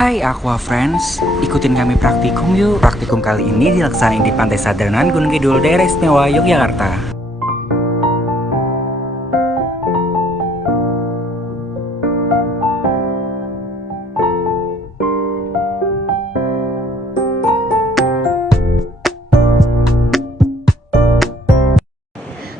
Hai Aqua Friends, ikutin kami praktikum yuk. Praktikum kali ini dilaksanain di Pantai Sadranan, Gunung Kidul, daerah istimewa Yogyakarta.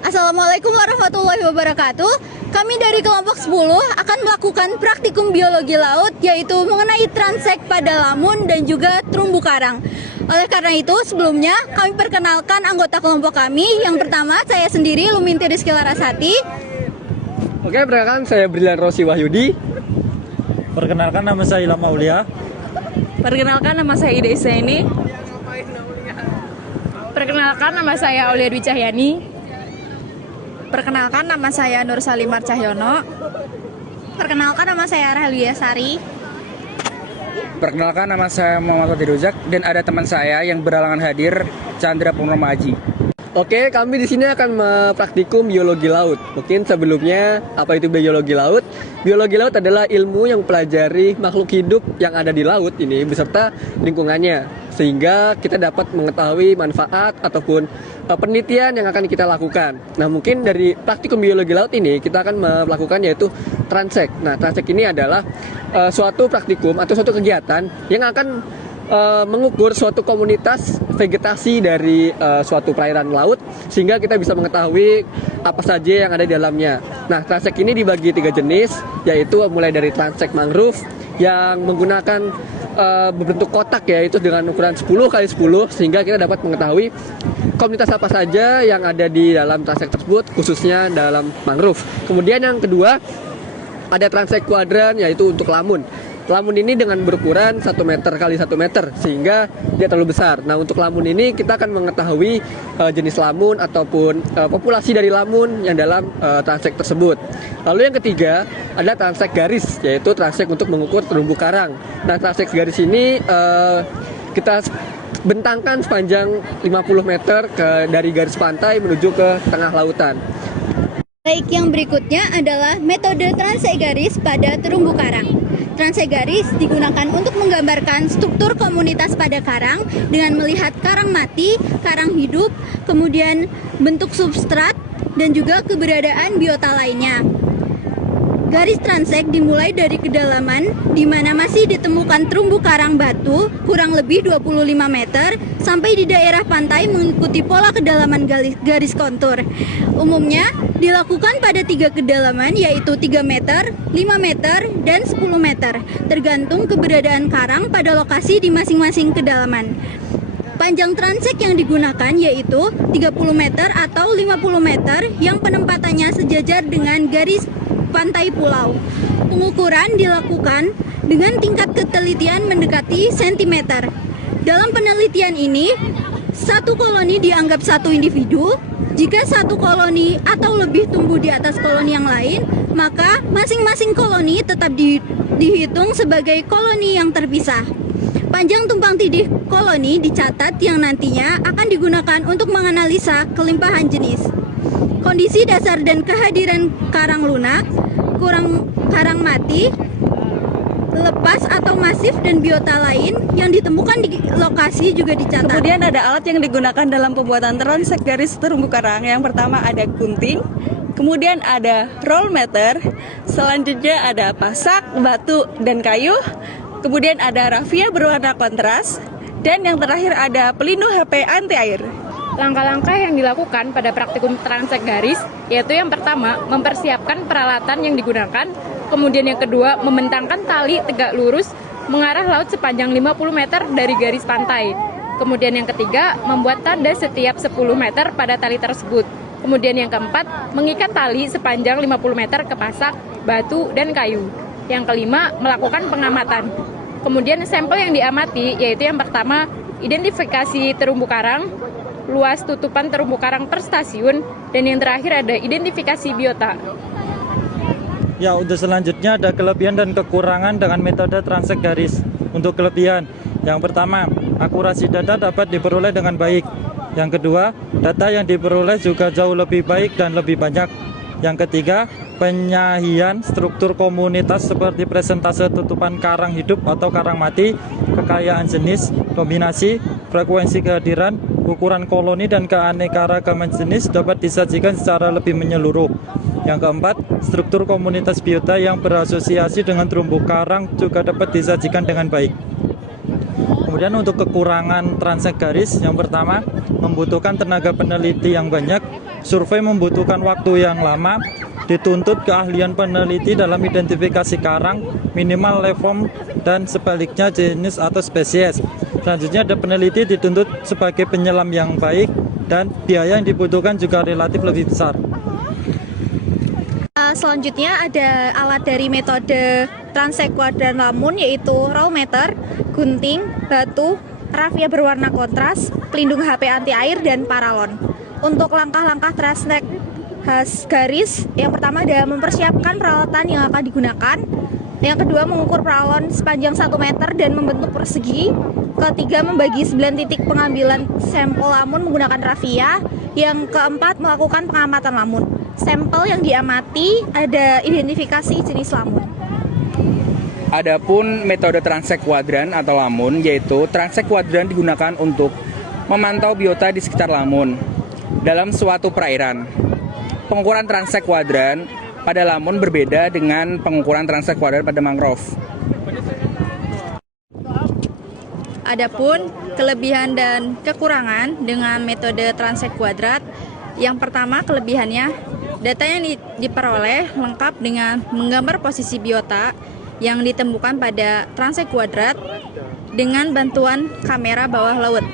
Assalamualaikum warahmatullahi wabarakatuh. Kami dari kelompok 10 akan melakukan praktikum biologi laut, yaitu mengenai transek pada lamun dan juga terumbu karang. Oleh karena itu, sebelumnya kami perkenalkan anggota kelompok kami. Yang pertama, saya sendiri, Luminti Rizky Larasati. Oke, perkenalkan saya Brilian Rosi Wahyudi. Perkenalkan nama saya Ilham Aulia. Perkenalkan nama saya Ida Isaini. Perkenalkan nama saya Aulia Dwi Cahyani. Perkenalkan nama saya Nur Salimar Cahyono. Perkenalkan nama saya Rahel Sari. Perkenalkan nama saya Muhammad Fatih Ruzak dan ada teman saya yang berhalangan hadir, Chandra Purnama Aji. Oke, kami di sini akan mempraktikum biologi laut. Mungkin sebelumnya, apa itu biologi laut? Biologi laut adalah ilmu yang mempelajari makhluk hidup yang ada di laut ini beserta lingkungannya, sehingga kita dapat mengetahui manfaat ataupun penelitian yang akan kita lakukan. Nah, mungkin dari praktikum biologi laut ini kita akan melakukan yaitu transek. Nah, transek ini adalah suatu praktikum atau suatu kegiatan yang akan mengukur suatu komunitas vegetasi dari suatu perairan laut, sehingga kita bisa mengetahui apa saja yang ada di dalamnya. Nah, transek ini dibagi 3 jenis, yaitu mulai dari transek mangrove yang menggunakan berbentuk kotak, yaitu dengan ukuran 10 x 10, sehingga kita dapat mengetahui komunitas apa saja yang ada di dalam transek tersebut, khususnya dalam mangrove. Kemudian yang kedua, ada transek kuadran, yaitu untuk lamun. Lamun ini dengan berukuran 1 meter x 1 meter, sehingga dia terlalu besar. Nah, untuk lamun ini kita akan mengetahui jenis lamun ataupun populasi dari lamun yang dalam transek tersebut. Lalu yang ketiga ada transek garis, yaitu transek untuk mengukur terumbu karang. Nah, transek garis ini kita bentangkan sepanjang 50 meter dari garis pantai menuju ke tengah lautan. Baik, yang berikutnya adalah metode transek garis pada terumbu karang. Transek garis digunakan untuk menggambarkan struktur komunitas pada karang dengan melihat karang mati, karang hidup, kemudian bentuk substrat, dan juga keberadaan biota lainnya. Garis transek dimulai dari kedalaman di mana masih ditemukan terumbu karang batu kurang lebih 25 meter sampai di daerah pantai mengikuti pola kedalaman garis kontur. Umumnya dilakukan pada 3 kedalaman, yaitu 3 meter, 5 meter, dan 10 meter, tergantung keberadaan karang pada lokasi di masing-masing kedalaman. Panjang transek yang digunakan yaitu 30 meter atau 50 meter yang penempatannya sejajar dengan garis pantai pulau. Pengukuran dilakukan dengan tingkat ketelitian mendekati sentimeter. Dalam penelitian ini, satu koloni dianggap satu individu. Jika satu koloni atau lebih tumbuh di atas koloni yang lain, maka masing-masing koloni tetap dihitung sebagai koloni yang terpisah. Panjang tumpang tindih koloni dicatat yang nantinya akan digunakan untuk menganalisa kelimpahan jenis. Kondisi dasar dan kehadiran karang lunak, karang mati, lepas atau masif, dan biota lain yang ditemukan di lokasi juga dicatat. Kemudian ada alat yang digunakan dalam pembuatan transek garis terumbu karang. Yang pertama ada gunting, kemudian ada roll meter, selanjutnya ada pasak, batu, dan kayu, kemudian ada rafia berwarna kontras, dan yang terakhir ada pelindung HP anti air. Langkah-langkah yang dilakukan pada praktikum transek garis yaitu yang pertama, mempersiapkan peralatan yang digunakan, kemudian yang kedua, membentangkan tali tegak lurus mengarah laut sepanjang 50 meter dari garis pantai. Kemudian yang ketiga, membuat tanda setiap 10 meter pada tali tersebut. Kemudian yang keempat, mengikat tali sepanjang 50 meter ke pasak, batu, dan kayu. Yang kelima, melakukan pengamatan. Kemudian sampel yang diamati yaitu yang pertama, identifikasi terumbu karang, luas tutupan terumbu karang per stasiun, dan yang terakhir ada identifikasi biota. Ya, untuk selanjutnya ada kelebihan dan kekurangan dengan metode transek garis. Untuk kelebihan, yang pertama, akurasi data dapat diperoleh dengan baik. Yang kedua, data yang diperoleh juga jauh lebih baik dan lebih banyak. Yang ketiga, penyahian struktur komunitas seperti presentase tutupan karang hidup atau karang mati, kekayaan jenis, dominasi, frekuensi kehadiran, ukuran koloni, dan keanekaragaman jenis dapat disajikan secara lebih menyeluruh. Yang keempat, struktur komunitas biota yang berasosiasi dengan terumbu karang juga dapat disajikan dengan baik. Kemudian untuk kekurangan transek garis, yang pertama, membutuhkan tenaga peneliti yang banyak, survei membutuhkan waktu yang lama, dituntut keahlian peneliti dalam identifikasi karang, minimal level dan sebaliknya jenis atau spesies. Selanjutnya ada peneliti dituntut sebagai penyelam yang baik dan biaya yang dibutuhkan juga relatif lebih besar. Selanjutnya ada alat dari metode transek kuadran lamun yaitu roll meter, gunting, batu, rafia berwarna kontras, pelindung HP anti air, dan paralon. Untuk langkah-langkah transek garis, yang pertama adalah mempersiapkan peralatan yang akan digunakan. Yang kedua, mengukur paralon sepanjang 1 meter dan membentuk persegi. Ketiga, membagi 9 titik pengambilan sampel lamun menggunakan rafia. Yang keempat, melakukan pengamatan lamun. Sampel yang diamati ada identifikasi jenis lamun. Adapun metode transek kuadran atau lamun, yaitu transek kuadran digunakan untuk memantau biota di sekitar lamun dalam suatu perairan. Pengukuran transek kuadran pada lamun berbeda dengan pengukuran transek kuadran pada mangrove. Adapun kelebihan dan kekurangan dengan metode transek kuadrat, yang pertama kelebihannya, data yang diperoleh lengkap dengan menggambar posisi biota yang ditemukan pada transek kuadrat dengan bantuan kamera bawah laut.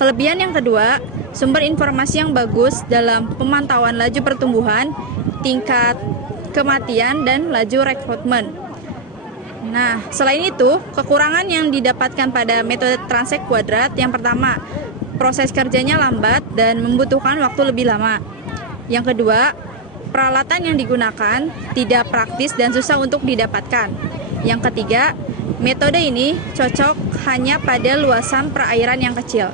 Kelebihan yang kedua, sumber informasi yang bagus dalam pemantauan laju pertumbuhan, tingkat kematian, dan laju rekrutmen. Nah, selain itu, kekurangan yang didapatkan pada metode transek kuadrat, yang pertama, proses kerjanya lambat dan membutuhkan waktu lebih lama. Yang kedua, peralatan yang digunakan tidak praktis dan susah untuk didapatkan. Yang ketiga, metode ini cocok hanya pada luasan perairan yang kecil.